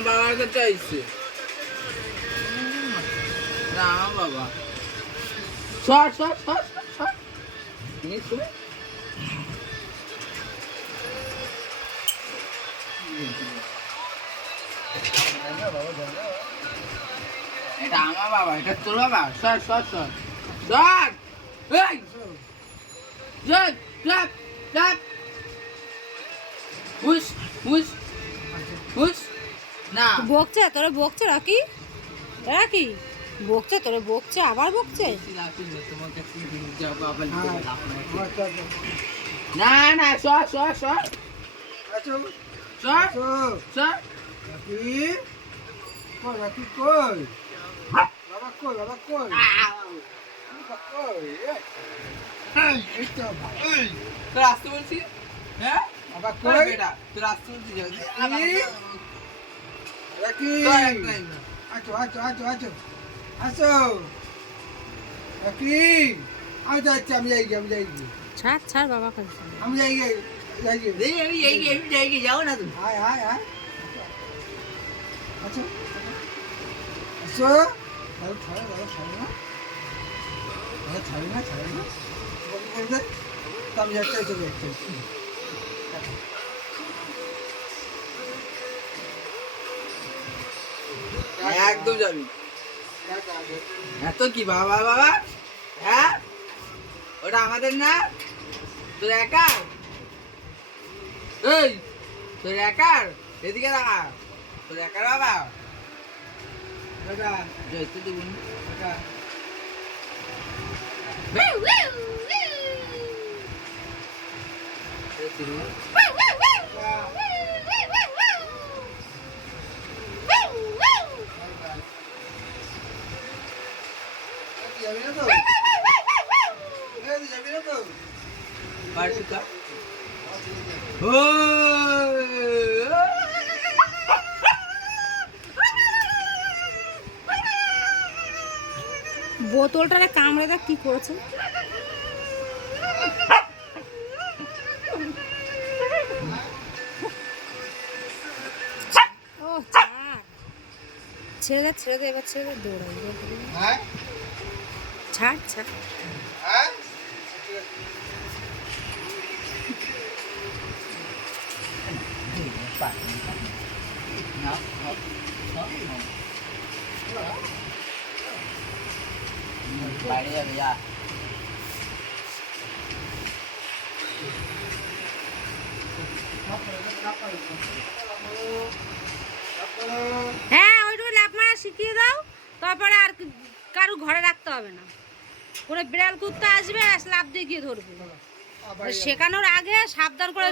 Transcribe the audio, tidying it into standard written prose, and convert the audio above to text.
বাবার কাছে আইছে না বাবা সর সর সর সর নিচু এটা আমার বাবা এটা তোর বাবা সর সর সর সর এই সর ক্লাপ ক্লাপ হুশ হুশ হুশ না বকছে তোরে বকছে রাকি রাকি বকছে তোরে বকছে আবার বকছে না না সর সর সর আচ্ছা সর সর রাখি কই বাবা কই বাবা কই বাবা কই এই তো এই তোর আসতে বলছি হ্যাঁ বাবা কই কই বেটা তোর আসতে বলছি রাখি আচ্ছা আচ্ছা আচ্ছা আচ্ছা আসো রাখি আমি যাচ্ছি আমি যাই ছাড় ছাড় বাবা কাছে আমি যাই যাও না তুমি হাই হাই হাই আচ্ছা আসো ছাড়ি না আমি যাচ্ছি চলে যাচ্ছি একদম যাবি এত কি বাবা বাবা হ্যাঁ ওটা আমাদের না তোর একার এই তোর একার এদিকে দেখা তোর একার বাবা দাদা জয়িত দেবুন দাদা যাবি না তো যাবি না তো পার্টিকা বোতলটারে কামড়ে দেখ কি করেছে ও ছেড়ে দে এবার ছেড়ে দৌড়াই হ্যাঁ ছাড় ছাড় হ্যাঁ বাইরে যাবে যা হ্যাঁ ওইটুকু ল্যাপ মারা শিখিয়ে দাও তারপরে আর কারু ঘরে রাখতে হবে না কোনো বিড়াল কুত্তা আসবে লাফ দিয়ে গিয়ে ধরবে শেখানোর আগে সাবধান করে